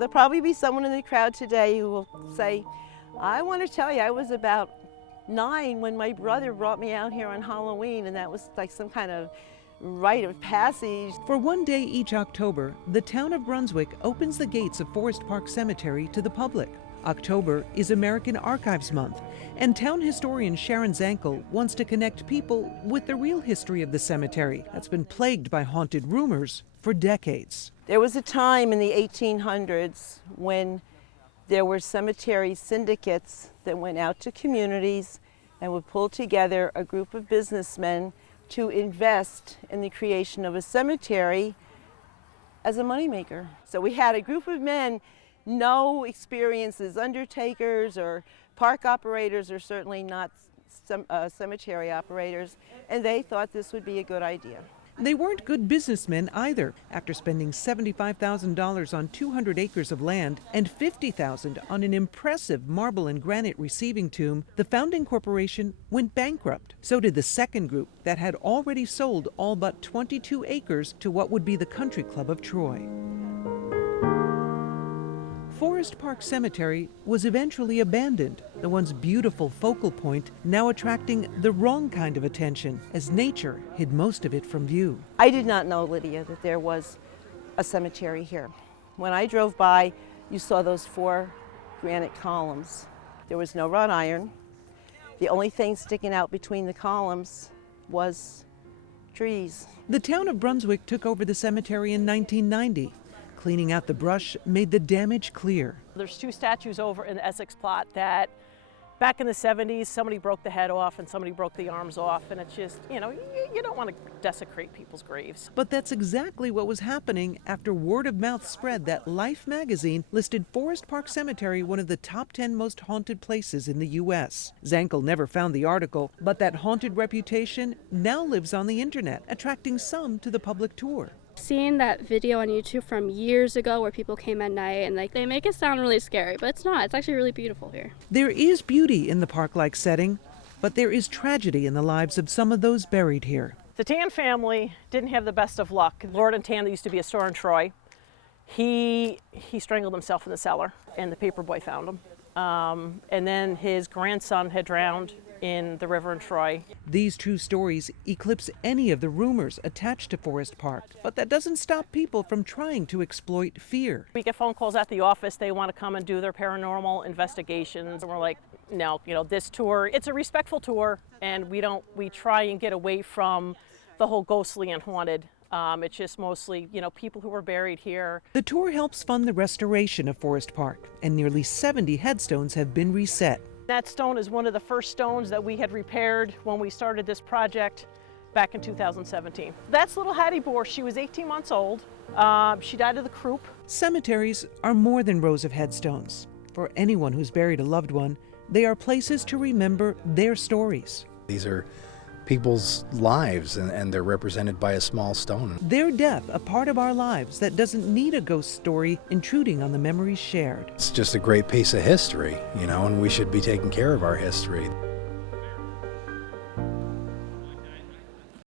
There'll probably be someone in the crowd today who will say, I want to tell you, I was about 9 when my brother brought me out here on Halloween, and that was like some kind of rite of passage. For one day each October, the town of Brunswick opens the gates of Forest Park Cemetery to the public. October is American Archives Month, and town historian Sharon Zankel wants to connect people with the real history of the cemetery that's been plagued by haunted rumors for decades. There was a time in the 1800s when there were cemetery syndicates that went out to communities and would pull together a group of businessmen to invest in the creation of a cemetery as a moneymaker. So we had a group of men, no experience as undertakers or park operators, or certainly not cemetery operators, and they thought this would be a good idea. They weren't good businessmen either. After spending $75,000 on 200 acres of land and $50,000 on an impressive marble and granite receiving tomb, the founding corporation went bankrupt. So did the second group that had already sold all but 22 acres to what would be the Country Club of Troy. Forest Park Cemetery was eventually abandoned, the once beautiful focal point now attracting the wrong kind of attention as nature hid most of it from view. I did not know, Lydia, that there was a cemetery here. When I drove by, you saw those 4 granite columns. There was no wrought iron. The only thing sticking out between the columns was trees. The town of Brunswick took over the cemetery in 1990. Cleaning out the brush made the damage clear. There's 2 statues over in the Essex plot that back in the 70s, somebody broke the head off and somebody broke the arms off, and it's just, you don't want to desecrate people's graves. But that's exactly what was happening after word of mouth spread that Life magazine listed Forest Park Cemetery one of the top 10 most haunted places in the U.S. Zankel never found the article, but that haunted reputation now lives on the internet, attracting some to the public tour. Seeing that video on YouTube from years ago where people came at night and they make it sound really scary, but it's not. It's actually really beautiful here. There is beauty in the park-like setting, but there is tragedy in the lives of some of those buried here. The Tan family didn't have the best of luck. Lord and Tan, that used to be a store in Troy, he strangled himself in the cellar, and the paperboy found him. And then his grandson had drowned in the river in Troy. These true stories eclipse any of the rumors attached to Forest Park, but that doesn't stop people from trying to exploit fear. We get phone calls at the office. They want to come and do their paranormal investigations, and we're like, no, this tour, it's a respectful tour, and we try and get away from the whole ghostly and haunted. It's just mostly, people who were buried here. The tour helps fund the restoration of Forest Park, and nearly 70 headstones have been reset. That stone is one of the first stones that we had repaired when we started this project back in 2017. That's little Hattie Bohr. She was 18 months old. She died of the croup. Cemeteries are more than rows of headstones. For anyone who's buried a loved one, they are places to remember their stories. These are people's lives, and they're represented by a small stone. Their death, a part of our lives that doesn't need a ghost story intruding on the memories shared. It's just a great piece of history, and we should be taking care of our history.